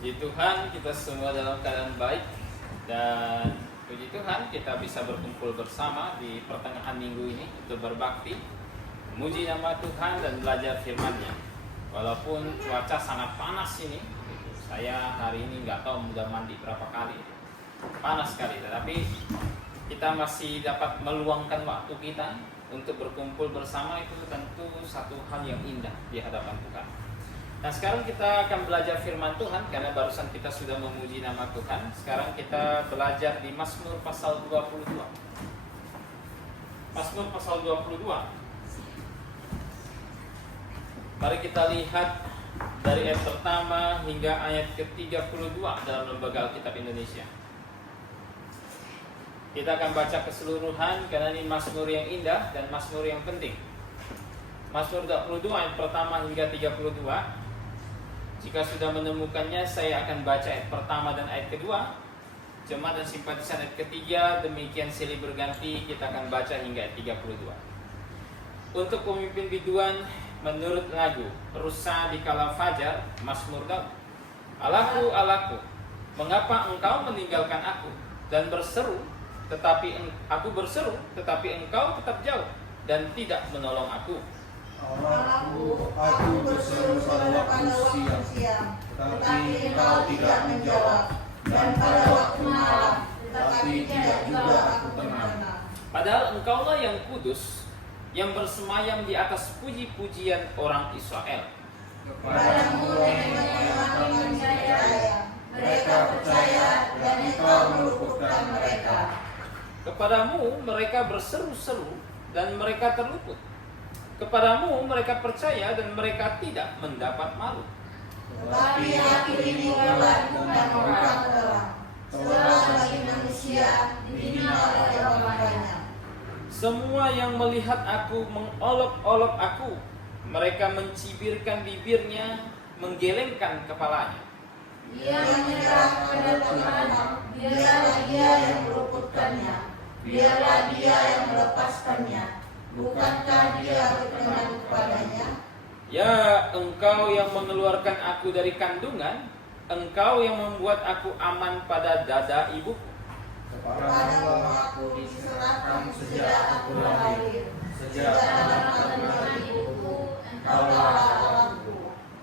Puji Tuhan, kita semua dalam keadaan baik. Dan puji Tuhan, kita bisa berkumpul bersama di pertengahan minggu ini untuk berbakti, memuji nama Tuhan dan belajar firman-Nya. Walaupun cuaca sangat panas ini, saya hari ini nggak tahu udah mandi berapa kali, panas sekali. Tetapi kita masih dapat meluangkan waktu kita untuk berkumpul bersama. Itu tentu satu hal yang indah di hadapan Tuhan. Nah, sekarang kita akan belajar firman Tuhan karena barusan kita sudah memuji nama Tuhan. Sekarang kita belajar di Mazmur pasal 22. Mazmur pasal 22. Mari kita lihat dari ayat pertama hingga ayat ke-32 dalam Lembaga Alkitab Indonesia. Kita akan baca keseluruhan karena ini Mazmur yang indah dan Mazmur yang penting. Mazmur 22 ayat pertama hingga 32. Jika sudah menemukannya, saya akan baca ayat pertama dan ayat kedua. Jemaat dan simpatisan ayat ketiga, demikian silih berganti, kita akan baca hingga ayat 32. Untuk pemimpin biduan menurut lagu Rusa di Kala Fajar, Mazmur Daud. Allahku, Allahku, mengapa engkau meninggalkan aku dan berseru, tetapi engkau tetap jauh dan tidak menolong aku. Allahku, aku berseru pada waktu siang, tetapi engkau tidak menjawab, dan pada waktu malam, tetapi tidak juga aku tenang. Padahal engkaulah yang kudus, yang bersemayam di atas puji-pujian orang Israel. Kepadamu mereka mereka percaya, dan engkau meluputkan mereka. Kepadamu mereka berseru-seru, dan mereka terluput. Kepadamu mereka percaya dan mereka tidak mendapat malu. Tetapi hati ini gelap dan orang terang, celah bagi manusia dihina oleh orang banyak. Semua yang melihat aku mengolok-olok aku. Mereka mencibirkan bibirnya, menggelengkan kepalanya. Dia menyerah pada Tuhan, dialah dia yang meluputkannya, biarlah dia yang melepaskannya. Bukankah dia berkenan kepadanya? Ya, engkau yang mengeluarkan aku dari kandungan, engkau yang membuat aku aman pada dada ibuku. Kepadamu aku diserahkan sejak aku lahir, sejak dalam kandungan ibuku, engkaulah Allahku.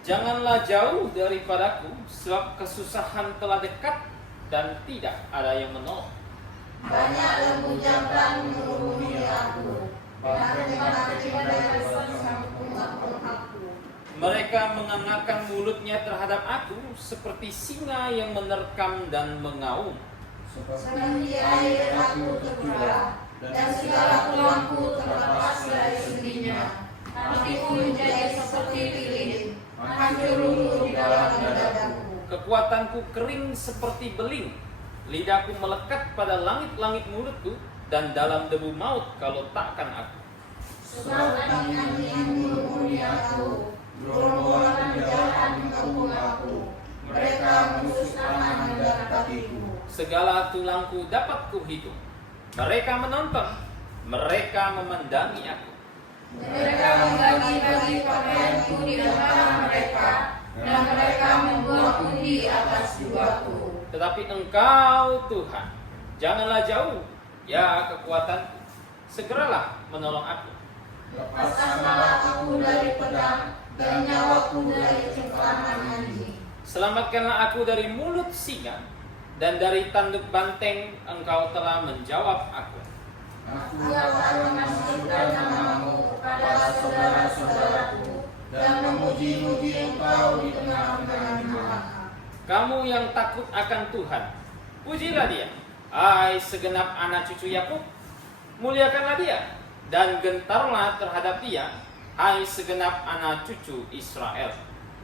Janganlah jauh daripadaku, sebab kesusahan telah dekat dan tidak ada yang menolong. Banyak lembu jantan mengerumuni aku, dan kematian dari sangkung aku. Mereka menganggarkan mulutnya terhadap aku seperti singa yang menerkam dan mengaum. Seperti air aku tercurah, dan segala tulangku terlepas dari sendinya. Hatiku menjadi seperti lilin, hancur runtuh di dalam dadaku. Kekuatanku kering seperti beling, lidahku melekat pada langit-langit mulutku, dan dalam debu maut kalau takkan aku. Sebab anjing-anjing mengerumuni aku, gerombolan penjahat mengepung aku. Mereka menusuk tangan dan kakiku. Segala tulangku dapat kuhitung. Mereka menonton, mereka memandangi aku. Mereka membagi-bagi pakaianku di antara mereka, dan mereka membuat undi atas jiwaku. Tetapi engkau Tuhan, janganlah jauh, ya kekuatanku, segeralah menolong aku. Lepaskanlah aku dari pedang, dan nyawaku dari cengkraman anjing. Selamatkanlah aku dari mulut singa, dan dari tanduk banteng engkau telah menjawab aku. Aku akan mengasihkan namamu kepada saudara-saudaraku, dan memuji-muji engkau di tengah-tengah jemaat. Kamu yang takut akan Tuhan, pujilah dia. Hai segenap anak cucu Yakub, muliakanlah dia, dan gentarlah terhadap dia, hai segenap anak cucu Israel.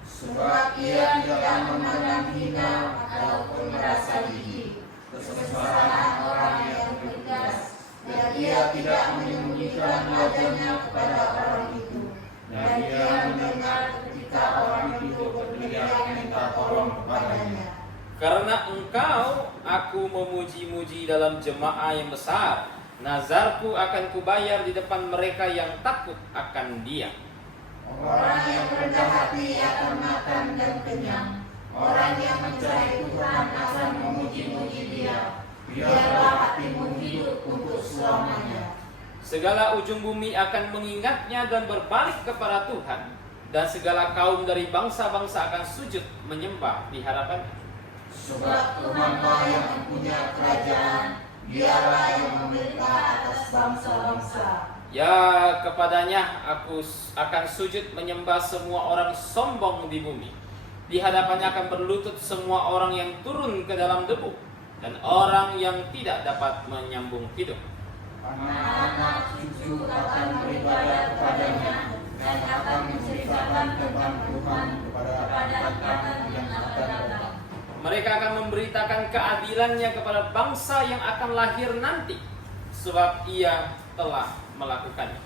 Sebab ia tidak memandang hina ataupun merasa jijik kesesaran orang yang tegas, dan ia tidak menyembunyikan wajahnya kepada orang itu, dan ia mendengar ketika orang itu berteriak minta tolong kepadanya. Karena engkau, aku memuji-muji dalam jemaah yang besar. Nazarku akan kubayar di depan mereka yang takut akan dia. Orang yang rendah hati akan makan dan kenyang, Orang yang mencari Tuhan akan memuji-muji Dia. Biarlah hatimu hidup untuk selamanya. Segala ujung bumi akan mengingatnya dan berbalik kepada Tuhan, dan segala kaum dari bangsa-bangsa akan sujud menyembah di hadapannya. Sebab Tuhanlah yang mempunyai kerajaan, Dialah yang memerintah atas bangsa-bangsa. Ya, kepadanya aku akan sujud menyembah semua orang sombong di bumi. Di hadapannya akan berlutut semua orang yang turun ke dalam debu, dan orang yang tidak dapat menyambung hidup. Anak-anak cucu akan beribadah kepadanya dan akan menceritakan tentang Tuhan kepada anak-anak yang akan datang. Mereka akan memberitakan keadilannya kepada bangsa yang akan lahir nanti, sebab Ia telah melakukannya.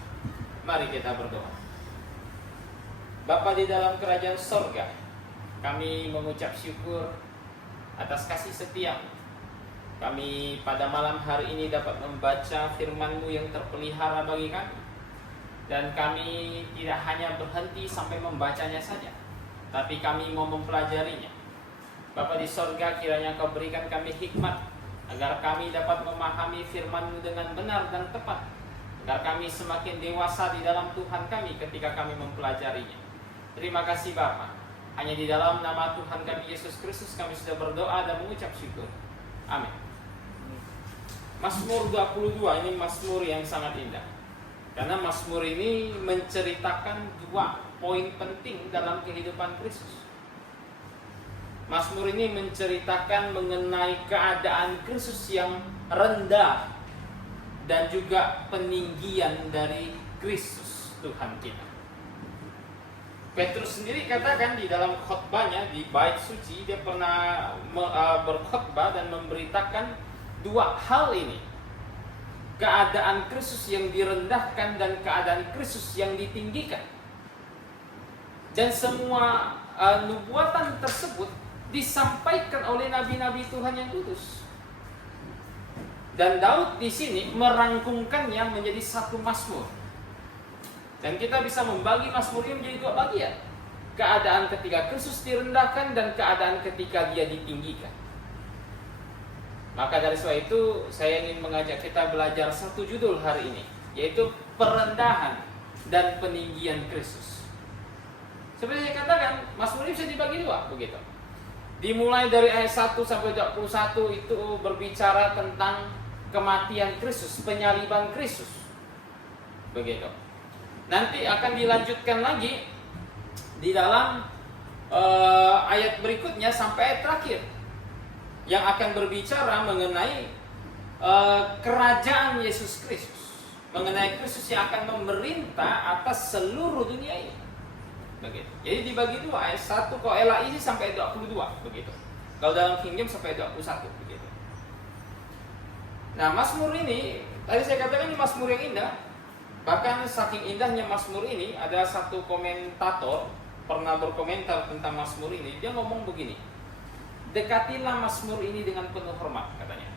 Mari kita berdoa. Bapa di dalam kerajaan sorga, kami mengucap syukur atas kasih setia-Mu. Kami pada malam hari ini dapat membaca firman-Mu yang terpelihara bagi kami. Dan kami tidak hanya berhenti sampai membacanya saja, tapi kami mau mempelajarinya. Bapa di sorga, kiranya Kau berikan kami hikmat, agar kami dapat memahami firman-Mu dengan benar dan tepat, agar kami semakin dewasa di dalam Tuhan kami ketika kami mempelajarinya. Terima kasih Bapa. Hanya di dalam nama Tuhan kami Yesus Kristus kami sudah berdoa dan mengucap syukur. Amin. Mazmur 22 ini mazmur yang sangat indah. Karena mazmur ini menceritakan dua poin penting dalam kehidupan Kristus. Mazmur ini menceritakan mengenai keadaan Kristus yang rendah dan juga peninggian dari Kristus Tuhan kita. Petrus sendiri katakan di dalam khotbahnya di bait suci, dia pernah berkhotbah dan memberitakan dua hal ini. Keadaan Kristus yang direndahkan dan keadaan Kristus yang ditinggikan. Dan semua nubuatan tersebut disampaikan oleh nabi-nabi Tuhan yang kudus. Dan Daud di sini merangkumkannya menjadi satu mazmur. Dan kita bisa membagi mazmur ini menjadi dua bagian. Keadaan ketika Kristus direndahkan dan keadaan ketika Dia ditinggikan. Maka dari sebab itu saya ingin mengajak kita belajar satu judul hari ini, yaitu perendahan dan peninggian Kristus. Seperti saya katakan, mazmur ini bisa dibagi dua, begitu. Dimulai dari ayat 1 sampai 21 itu berbicara tentang kematian Kristus, penyaliban Kristus. Begitu. Nanti akan dilanjutkan lagi di dalam ayat berikutnya sampai ayat terakhir, yang akan berbicara mengenai kerajaan Yesus Kristus, mengenai Kristus yang akan memerintah atas seluruh dunia ini. Begitu. Jadi dibagi dua, ayat 1 Koela ini sampai 22, begitu. Kalau dalam King James sampai 21, begitu. Nah, mazmur ini tadi saya katakan ini mazmur yang indah. Bahkan saking indahnya mazmur ini, ada satu komentator pernah berkomentar tentang mazmur ini. Dia ngomong begini, dekatilah mazmur ini dengan penuh hormat, katanya.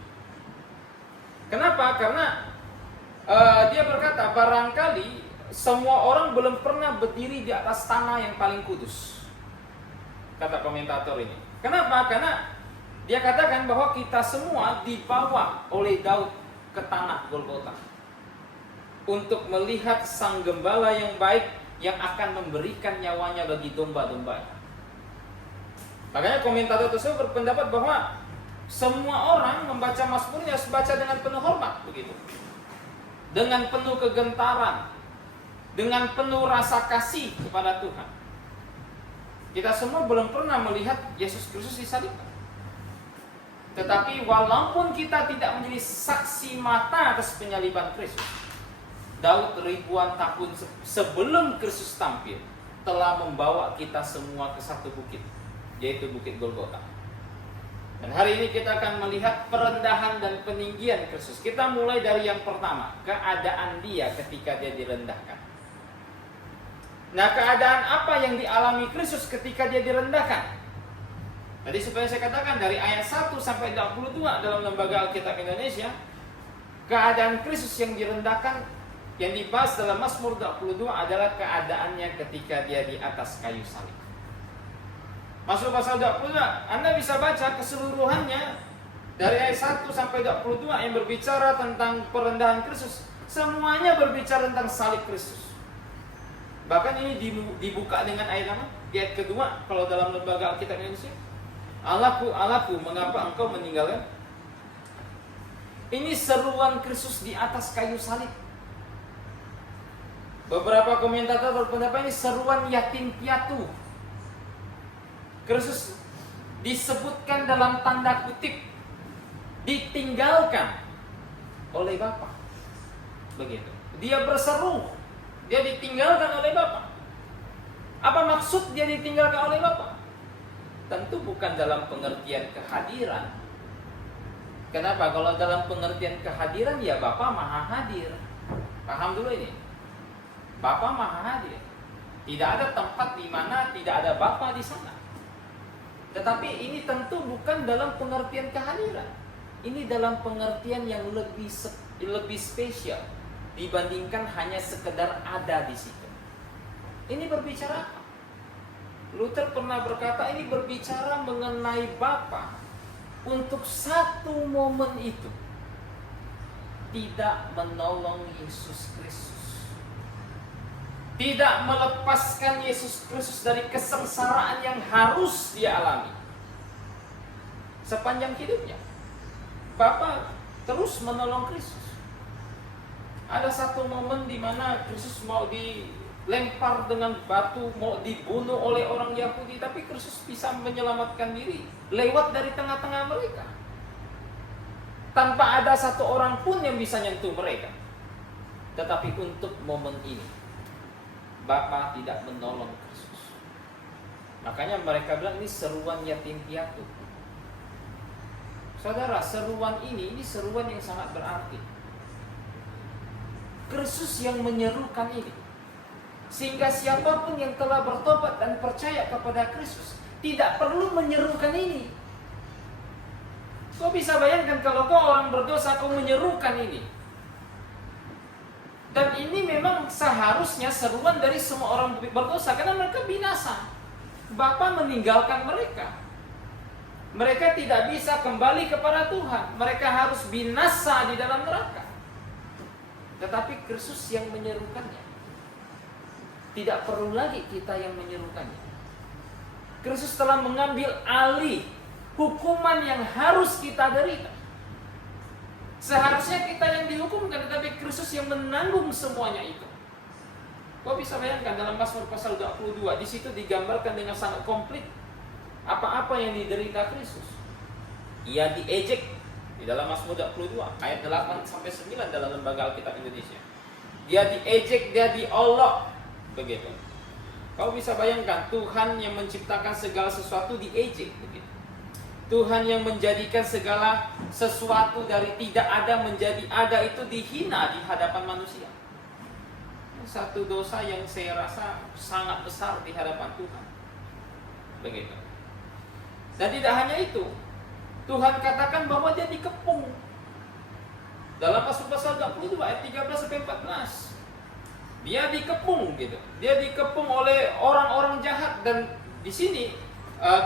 Kenapa? Karena dia berkata, barangkali semua orang belum pernah berdiri di atas tanah yang paling kudus, kata komentator ini. Kenapa? Karena dia katakan bahwa kita semua dibawa oleh Daud ke tanah Golgota untuk melihat sang gembala yang baik yang akan memberikan nyawanya bagi domba-dombanya. Makanya komentator tersebut berpendapat bahwa semua orang membaca mazmurnya harus baca dengan penuh hormat, begitu. Dengan penuh kegentaran, dengan penuh rasa kasih kepada Tuhan. Kita semua belum pernah melihat Yesus Kristus disalibkan. Tetapi walaupun kita tidak menjadi saksi mata atas penyaliban Kristus, Daud ribuan tahun sebelum Kristus tampil telah membawa kita semua ke satu bukit, yaitu Bukit Golgota. Dan hari ini kita akan melihat perendahan dan peninggian Kristus. Kita mulai dari yang pertama, keadaan Dia ketika Dia direndahkan. Nah, keadaan apa yang dialami Kristus ketika Dia direndahkan? Tadi supaya saya katakan dari ayat 1 sampai 22 dalam Lembaga Alkitab Indonesia, keadaan Kristus yang direndahkan yang dibahas dalam Mazmur 22 adalah keadaannya ketika Dia di atas kayu salib. Masuk pasal 22, Anda bisa baca keseluruhannya dari ayat 1 sampai 22 yang berbicara tentang perendahan Kristus. Semuanya berbicara tentang salib Kristus. Bahkan ini dibuka dengan ayat apa? Ayat kedua kalau dalam lembaga Alkitab Indonesia. Allahku, Allahku, mengapa engkau meninggalkan? Ini seruan Kristus di atas kayu salib. Beberapa komentator berpendapat ini seruan yatim piatu. Kristus disebutkan dalam tanda kutip ditinggalkan oleh Bapa. Begitu. Dia berseru, dia ditinggalkan oleh Bapa. Apa maksud dia ditinggalkan oleh Bapa? Tentu bukan dalam pengertian kehadiran. Kenapa? Kalau dalam pengertian kehadiran ya Bapa maha hadir. Paham dulu ini. Bapa maha hadir. Tidak ada tempat di mana tidak ada Bapa di sana. Tetapi ini tentu bukan dalam pengertian kehadiran. Ini dalam pengertian yang lebih spesial dibandingkan hanya sekedar ada di situ. Ini berbicara apa? Luther pernah berkata ini berbicara mengenai Bapa untuk satu momen itu tidak menolong Yesus Kristus, tidak melepaskan Yesus Kristus dari kesengsaraan yang harus dia alami sepanjang hidupnya. Bapa terus menolong Kristus. Ada satu momen di mana Kristus mau dilempar dengan batu, mau dibunuh oleh orang Yahudi, tapi Kristus bisa menyelamatkan diri lewat dari tengah-tengah mereka. Tanpa ada satu orang pun yang bisa nyentuh mereka. Tetapi untuk momen ini Bapa tidak menolong Kristus. Makanya mereka bilang ini seruan yatim piatu. Saudara, seruan ini seruan yang sangat berarti. Kristus yang menyerukan ini. Sehingga siapapun yang telah bertobat dan percaya kepada Kristus tidak perlu menyerukan ini. Kau bisa bayangkan kalau kau orang berdosa, kau menyerukan ini. Dan ini memang seharusnya seruan dari semua orang berdosa, karena mereka binasa. Bapa meninggalkan mereka. Mereka tidak bisa kembali kepada Tuhan. Mereka harus binasa di dalam neraka. Tetapi Kristus yang menyerukannya. Tidak perlu lagi kita yang menyerukannya. Kristus telah mengambil alih hukuman yang harus kita derita. Seharusnya kita yang dihukumkan, tetapi Kristus yang menanggung semuanya itu. Kau bisa bayangkan dalam Mazmur pasal 22, di situ digambarkan dengan sangat komplit apa-apa yang diderita Kristus. Ia diejek di dalam Mazmur 22 ayat 8 sampai 9 dalam lembaga Alkitab Indonesia. Dia diejek, dia diolok. Begitu. Kau bisa bayangkan Tuhan yang menciptakan segala sesuatu diejek begitu. Tuhan yang menjadikan segala sesuatu dari tidak ada menjadi ada itu dihina di hadapan manusia. Satu dosa yang saya rasa sangat besar di hadapan Tuhan. Begitu. Dan tidak hanya itu, Tuhan katakan bahwa dia dikepung. Dalam pasal 22 ayat 13 sampai 14. Dia dikepung gitu. Dia dikepung oleh orang-orang jahat, dan di sini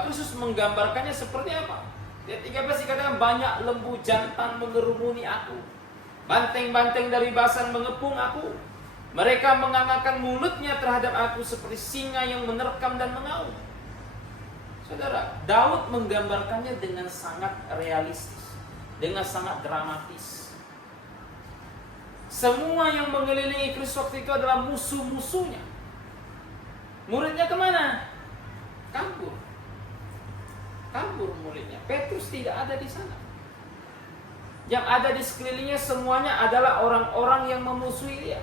Kristus menggambarkannya seperti apa? Ayat 13 dikatakan banyak lembu jantan mengerumuni aku. Banteng-banteng dari basan mengepung aku. Mereka mengangkat mulutnya terhadap aku seperti singa yang menerkam dan mengaum. Saudara, Daud menggambarkannya dengan sangat realistis, dengan sangat dramatis. Semua yang mengelilingi Kristus waktu itu adalah musuh-musuhnya. Muridnya kemana? Kabur. Kabur muridnya. Petrus tidak ada di sana. Yang ada di sekelilingnya semuanya adalah orang-orang yang memusuhi dia.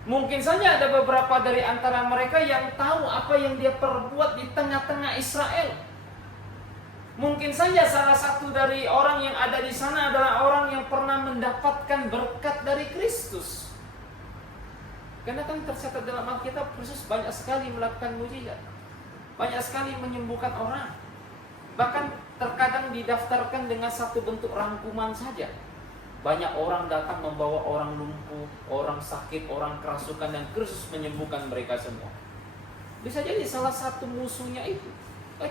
Mungkin saja ada beberapa dari antara mereka yang tahu apa yang dia perbuat di tengah-tengah Israel. Mungkin saja salah satu dari orang yang ada di sana adalah orang yang pernah mendapatkan berkat dari Kristus. Karena kan tercatat dalam Alkitab, Kristus banyak sekali melakukan mujizat, banyak sekali menyembuhkan orang. Bahkan terkadang didaftarkan dengan satu bentuk rangkuman saja. Banyak orang datang membawa orang lumpuh, orang sakit, orang kerasukan, dan Kristus menyembuhkan mereka semua. Bisa jadi salah satu musuhnya itu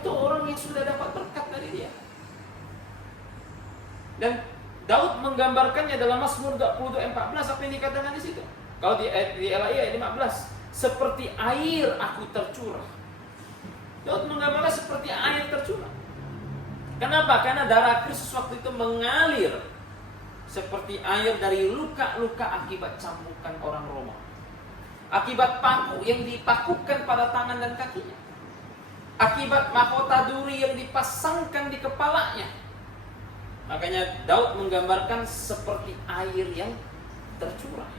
orang yang sudah dapat berkat dari dia. Dan Daud menggambarkannya dalam Mazmur 22:14, apa yang dikatakan di situ? Kalau di ayat 15, seperti air aku tercurah. Daud menggambarkan seperti air tercurah. Kenapa? Karena darah Kristus waktu itu mengalir seperti air dari luka-luka akibat cambukan orang Roma. Akibat paku yang dipakukan pada tangan dan kakinya. Akibat mahkota duri yang dipasangkan di kepalanya. Makanya Daud menggambarkan seperti air yang tercurah.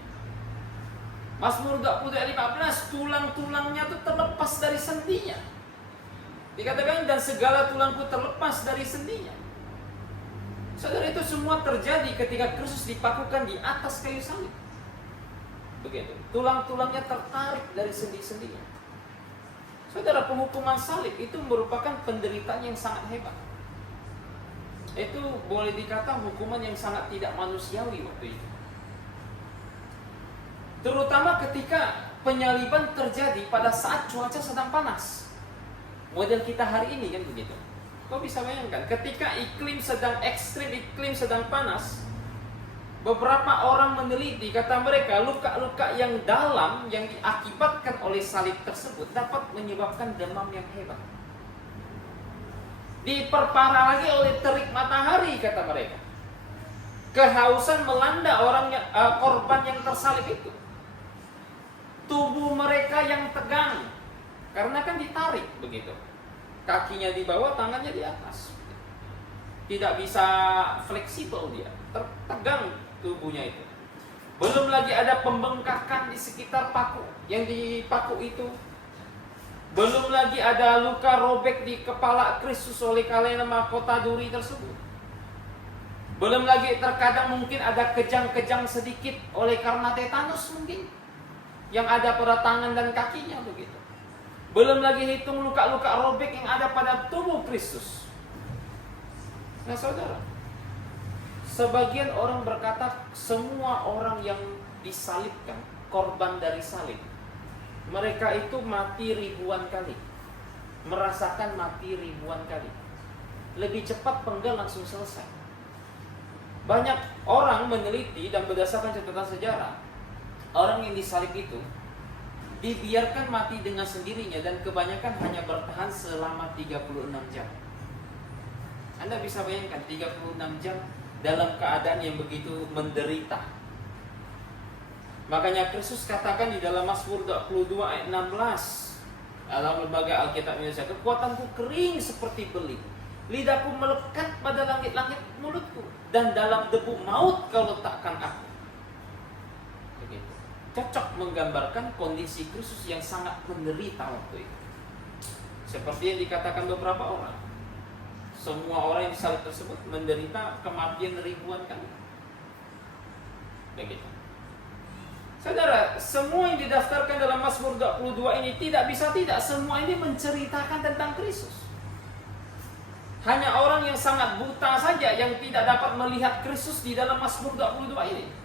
Mazmur 22:15, tulang-tulangnya itu terlepas dari sendinya. Dikatakan, dan segala tulangku terlepas dari sendinya. Saudara, itu semua terjadi ketika Kristus dipakukan di atas kayu salib. Begitu. Tulang-tulangnya tertarik dari sendi-sendinya. Saudara, penghukuman salib itu merupakan penderitaan yang sangat hebat. Itu boleh dikata hukuman yang sangat tidak manusiawi waktu itu. Terutama ketika penyaliban terjadi pada saat cuaca sedang panas. Model kita hari ini kan begitu. Kau bisa bayangkan ketika iklim sedang ekstrim, iklim sedang panas, beberapa orang meneliti, kata mereka luka-luka yang dalam yang diakibatkan oleh salib tersebut dapat menyebabkan demam yang hebat. Diperparah lagi oleh terik matahari, kata mereka. Kehausan melanda korban yang tersalib itu. Tubuh mereka yang tegang karena kan ditarik begitu. Kakinya di bawah, tangannya di atas. Tidak bisa fleksibel dia, tertegang tubuhnya itu. Belum lagi ada pembengkakan di sekitar paku yang dipaku itu. Belum lagi ada luka robek di kepala Kristus oleh karena mahkota duri tersebut. Belum lagi terkadang mungkin ada kejang-kejang sedikit oleh karena tetanus mungkin yang ada pada tangan dan kakinya begitu. Belum lagi hitung luka-luka robek yang ada pada tubuh Kristus. Nah saudara, sebagian orang berkata semua orang yang disalibkan, korban dari salib, mereka itu mati ribuan kali, merasakan mati ribuan kali. Lebih cepat penggal langsung selesai. Banyak orang meneliti dan berdasarkan catatan sejarah, orang yang disalib itu dibiarkan mati dengan sendirinya dan kebanyakan hanya bertahan selama 36 jam. Anda bisa bayangkan 36 jam dalam keadaan yang begitu menderita. Makanya Kristus katakan di dalam Mazmur 22 ayat 16 dalam lembaga Alkitab Indonesia, kekuatanku kering seperti beling, lidahku melekat pada langit-langit mulutku, dan dalam debu maut kau letakkan aku. Begitu. Cocok menggambarkan kondisi Kristus yang sangat menderita waktu itu. Seperti yang dikatakan beberapa orang, semua orang yang disalib tersebut menderita kematian ribuan kali. Begitu. Saudara, semua yang didaftarkan dalam Mazmur 22 ini tidak bisa tidak, semua ini menceritakan tentang Kristus. Hanya orang yang sangat buta saja yang tidak dapat melihat Kristus di dalam Mazmur 22 ini.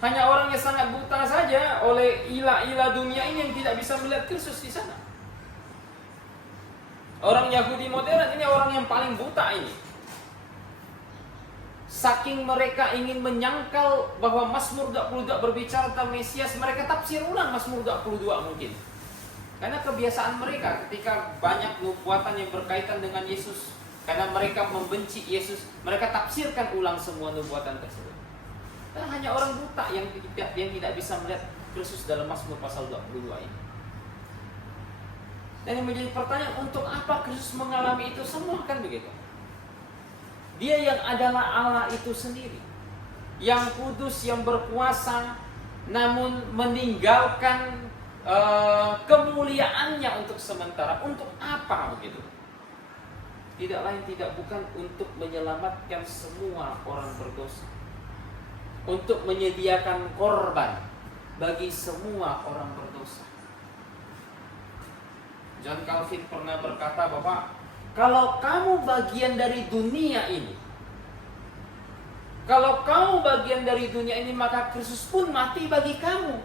Hanya orang yang sangat buta saja oleh ilah-ilah dunia ini yang tidak bisa melihat Kristus di sana. Orang Yahudi modern ini orang yang paling buta ini. Saking mereka ingin menyangkal bahwa Mazmur 22 berbicara tentang Mesias, mereka tafsir ulang Mazmur 22 mungkin. Karena kebiasaan mereka ketika banyak nubuatan yang berkaitan dengan Yesus, karena mereka membenci Yesus, mereka tafsirkan ulang semua nubuatan tersebut. Dan hanya orang buta yang tidak bisa melihat Kristus dalam Mazmur pasal 22 ini. Dan yang menjadi pertanyaan, untuk apa Kristus mengalami itu semua, kan begitu? Dia yang adalah Allah itu sendiri, yang kudus, yang berkuasa, namun meninggalkan kemuliaannya untuk sementara. Untuk apa begitu? Tidak lain tidak bukan untuk menyelamatkan semua orang berdosa, untuk menyediakan korban bagi semua orang berdosa. John Calvin pernah berkata bahwa kalau kamu bagian dari dunia ini, kalau kamu bagian dari dunia ini, maka Kristus pun mati bagi kamu.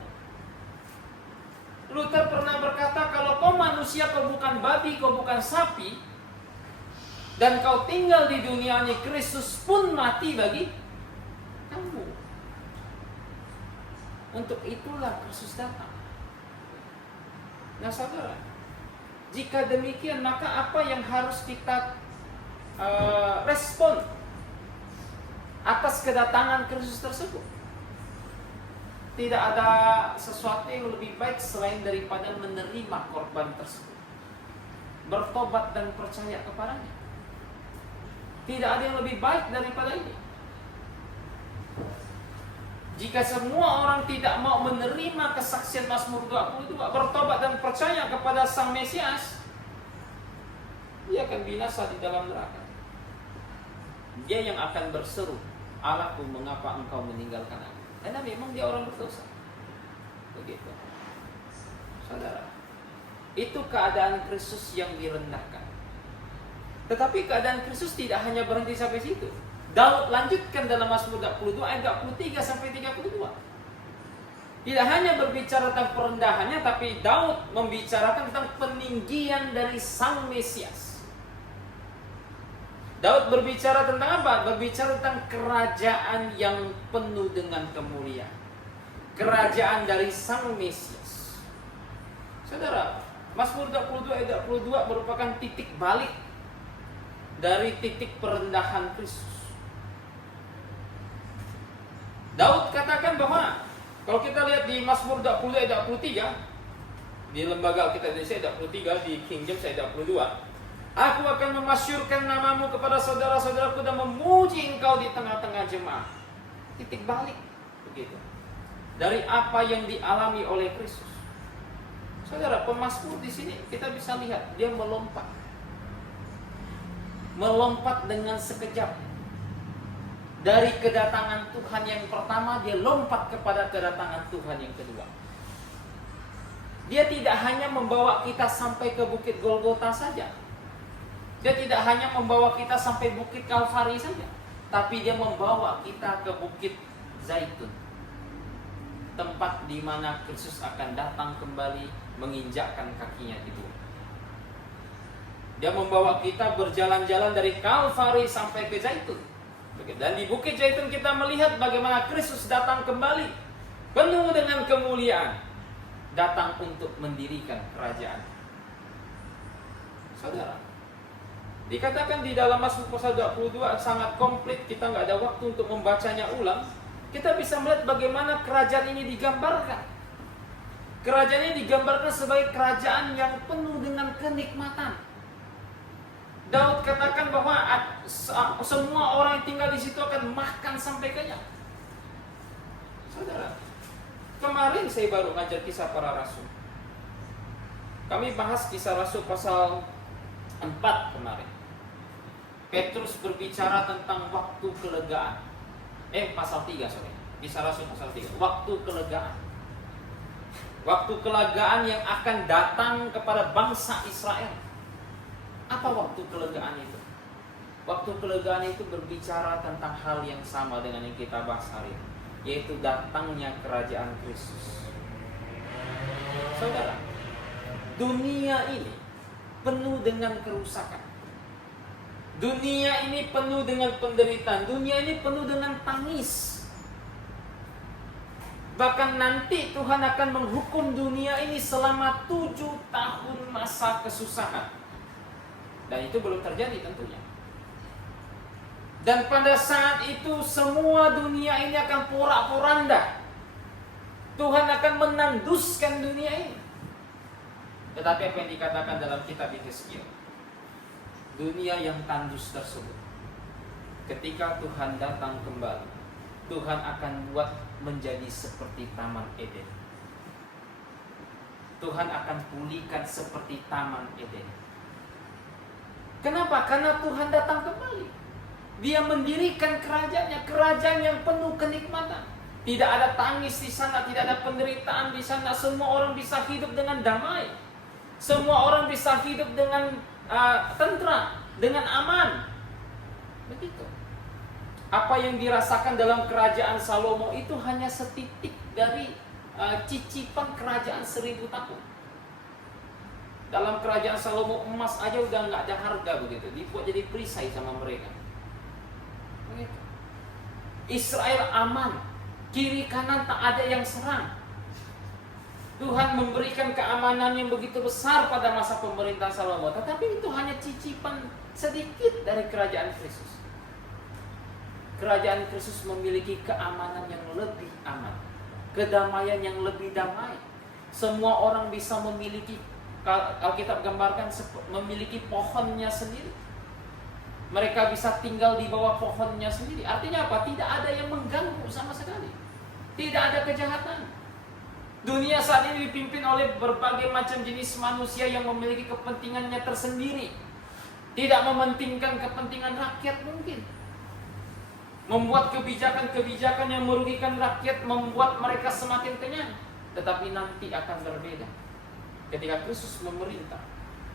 Luther pernah berkata, kalau kau manusia, kau bukan babi, kau bukan sapi, dan kau tinggal di dunia ini, Kristus pun mati bagi kamu. Untuk itulah Kristus datang. Nah saudara, jika demikian, maka apa yang harus kita respon atas kedatangan Kristus tersebut? Tidak ada sesuatu yang lebih baik selain daripada menerima korban tersebut, bertobat dan percaya kepadanya. Tidak ada yang lebih baik daripada ini. Jika semua orang tidak mau menerima kesaksian Mazmur 22, bertobat dan percaya kepada Sang Mesias, dia akan binasa di dalam neraka. Dia yang akan berseru, Allahku, mengapa engkau meninggalkan aku? Karena memang dia orang berdosa. Begitu. Saudara, itu keadaan Kristus yang direndahkan. Tetapi keadaan Kristus tidak hanya berhenti sampai situ. Daud lanjutkan dalam Mazmur 22 ayat 23 sampai 32. Tidak hanya berbicara tentang perendahannya, tapi Daud membicarakan tentang peninggian dari Sang Mesias. Daud berbicara tentang apa? Berbicara tentang kerajaan yang penuh dengan kemuliaan. Kerajaan dari Sang Mesias. Saudara, Mazmur 22 ayat 22 merupakan titik balik dari titik perendahan Kristus. Daud katakan bahwa, kalau kita lihat di Mazmur 20 ayat 23, di Lembaga Alkitab Indonesia ayat 23, di King James ayat 22, aku akan memasyurkan namamu kepada saudara-saudaraku dan memuji engkau di tengah-tengah jemaah. Titik balik, begitu, dari apa yang dialami oleh Kristus. Saudara, pemazmur di sini kita bisa lihat dia melompat dengan sekejap dari kedatangan Tuhan yang pertama, dia lompat kepada kedatangan Tuhan yang kedua. Dia tidak hanya membawa kita sampai ke Bukit Golgota saja. Dia tidak hanya membawa kita sampai Bukit Kalvari saja, tapi dia membawa kita ke Bukit Zaitun, tempat di mana Kristus akan datang kembali menginjakkan kakinya di bumi. Dia membawa kita berjalan-jalan dari Kalvari sampai ke Zaitun. Dan di Bukit Zaitun kita melihat bagaimana Kristus datang kembali penuh dengan kemuliaan, datang untuk mendirikan kerajaan. Saudara, dikatakan di dalam Mazmur pasal 22 sangat komplit, kita nggak ada waktu untuk membacanya ulang. Kita bisa melihat bagaimana kerajaan ini digambarkan. Kerajaan ini digambarkan sebagai kerajaan yang penuh dengan kenikmatan. Daud katakan bahwa semua orang yang tinggal di situ akan makan sampai kenyang. Saudara, kemarin saya baru ngajar kisah para rasul. Kami bahas kisah rasul pasal 4 kemarin. Petrus berbicara tentang waktu kelegaan. Pasal 3, sorry. Kisah rasul pasal 3. Waktu kelegaan. Waktu kelegaan yang akan datang kepada bangsa Israel. Apa waktu kelegaan itu? Waktu kelegaan itu berbicara tentang hal yang sama dengan yang kita bahas hari ini, yaitu datangnya kerajaan Kristus. Saudara, dunia ini penuh dengan kerusakan. Dunia ini penuh dengan penderitaan. Dunia ini penuh dengan tangis. Bahkan nanti Tuhan akan menghukum dunia ini selama 7 tahun masa kesusahan. Dan itu belum terjadi tentunya. Dan pada saat itu semua dunia ini akan porak-poranda. Tuhan akan menanduskan dunia ini. Tetapi apa yang dikatakan dalam kitab Yeskiel, dunia yang tandus tersebut, ketika Tuhan datang kembali, Tuhan akan buat menjadi seperti Taman Eden. Tuhan akan pulihkan seperti Taman Eden. Kenapa? Karena Tuhan datang kembali. Dia mendirikan kerajaannya, kerajaan yang penuh kenikmatan. Tidak ada tangis di sana, tidak ada penderitaan di sana. Semua orang bisa hidup dengan damai. Semua orang bisa hidup dengan tentram, dengan aman. Begitu. Apa yang dirasakan dalam kerajaan Salomo itu hanya setitik dari cicipan kerajaan 1000 tahun. Dalam kerajaan Salomo emas aja udah nggak ada harga begitu, dibuat jadi perisai sama mereka. Begitu. Israel aman, kiri kanan tak ada yang serang. Tuhan memberikan keamanan yang begitu besar pada masa pemerintahan Salomo, tetapi itu hanya cicipan sedikit dari kerajaan Kristus. Kerajaan Kristus memiliki keamanan yang lebih aman, kedamaian yang lebih damai. Semua orang bisa memiliki, Alkitab gambarkan, memiliki pohonnya sendiri. Mereka bisa tinggal di bawah pohonnya sendiri. Artinya apa? Tidak ada yang mengganggu sama sekali. Tidak ada kejahatan. Dunia saat ini dipimpin oleh berbagai macam jenis manusia yang memiliki kepentingannya tersendiri. Tidak mementingkan kepentingan rakyat mungkin. Membuat kebijakan-kebijakan yang merugikan rakyat, membuat mereka semakin kenyang. Tetapi nanti akan berbeda. Ketika Kristus memerintah,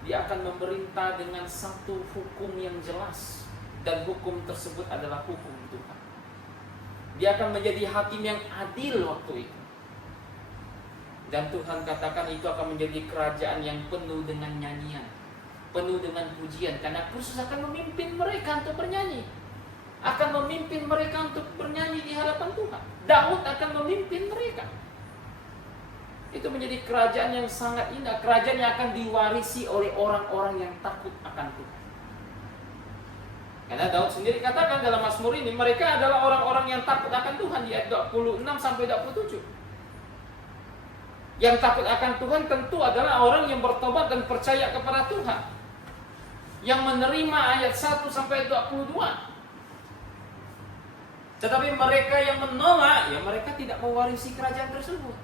Dia akan memerintah dengan satu hukum yang jelas. Dan hukum tersebut adalah hukum Tuhan. Dia akan menjadi hakim yang adil waktu itu. Dan Tuhan katakan itu akan menjadi kerajaan yang penuh dengan nyanyian, penuh dengan pujian. Karena Kristus akan memimpin mereka untuk bernyanyi, akan memimpin mereka untuk bernyanyi di hadapan Tuhan. Daud akan memimpin mereka. Itu menjadi kerajaan yang sangat indah, kerajaan yang akan diwarisi oleh orang-orang yang takut akan Tuhan. Karena Daud sendiri katakan dalam Mazmur ini, mereka adalah orang-orang yang takut akan Tuhan, di ayat 26 sampai 27. Yang takut akan Tuhan tentu adalah orang yang bertobat dan percaya kepada Tuhan, yang menerima ayat 1 sampai 22. Tetapi mereka yang menolak, ya mereka tidak mewarisi kerajaan tersebut.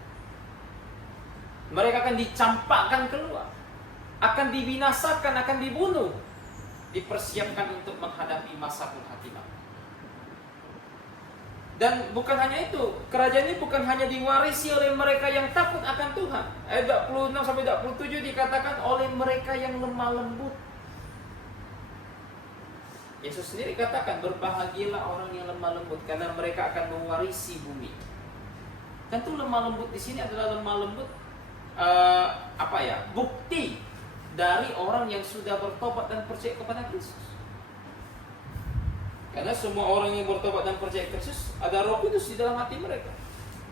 Mereka akan dicampakkan keluar, akan dibinasakan, akan dibunuh, dipersiapkan untuk menghadapi masa penghakiman. Dan bukan hanya itu, kerajaan ini bukan hanya diwarisi oleh mereka yang takut akan Tuhan. Ayat 26 sampai 27 dikatakan oleh mereka yang lemah lembut. Yesus sendiri katakan, berbahagialah orang yang lemah lembut, karena mereka akan mewarisi bumi. Tentu lemah lembut di sini adalah lemah lembut bukti dari orang yang sudah bertobat dan percaya kepada Kristus. Karena semua orang yang bertobat dan percaya Kristus, ada Roh Kudus di dalam hati mereka,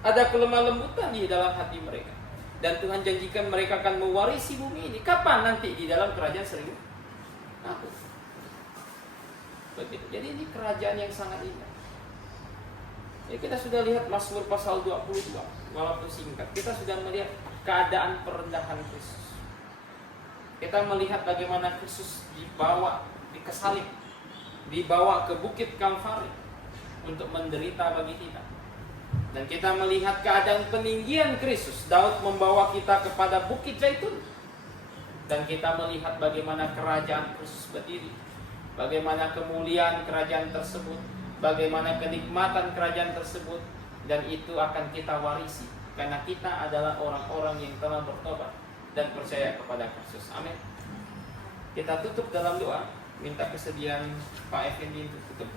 ada kelemah lembutan di dalam hati mereka. Dan Tuhan janjikan mereka akan mewarisi bumi ini. Kapan? Nanti di dalam kerajaan 1000 tahun. Begitu. Jadi ini kerajaan yang sangat indah. Ya, kita sudah lihat Mazmur pasal 22, walaupun singkat. Kita sudah melihat keadaan perendahan Kristus. Kita melihat bagaimana Kristus dibawa, dikesalib, dibawa ke bukit Kalvari untuk menderita bagi kita. Dan kita melihat keadaan peninggian Kristus. Daud membawa kita kepada bukit Zaitun. Dan kita melihat bagaimana kerajaan Kristus berdiri, bagaimana kemuliaan kerajaan tersebut, bagaimana kenikmatan kerajaan tersebut. Dan itu akan kita warisi, karena kita adalah orang-orang yang telah bertobat dan percaya kepada Kristus. Amin. Kita tutup dalam doa, minta kesediaan Pak Effendi untuk tutup.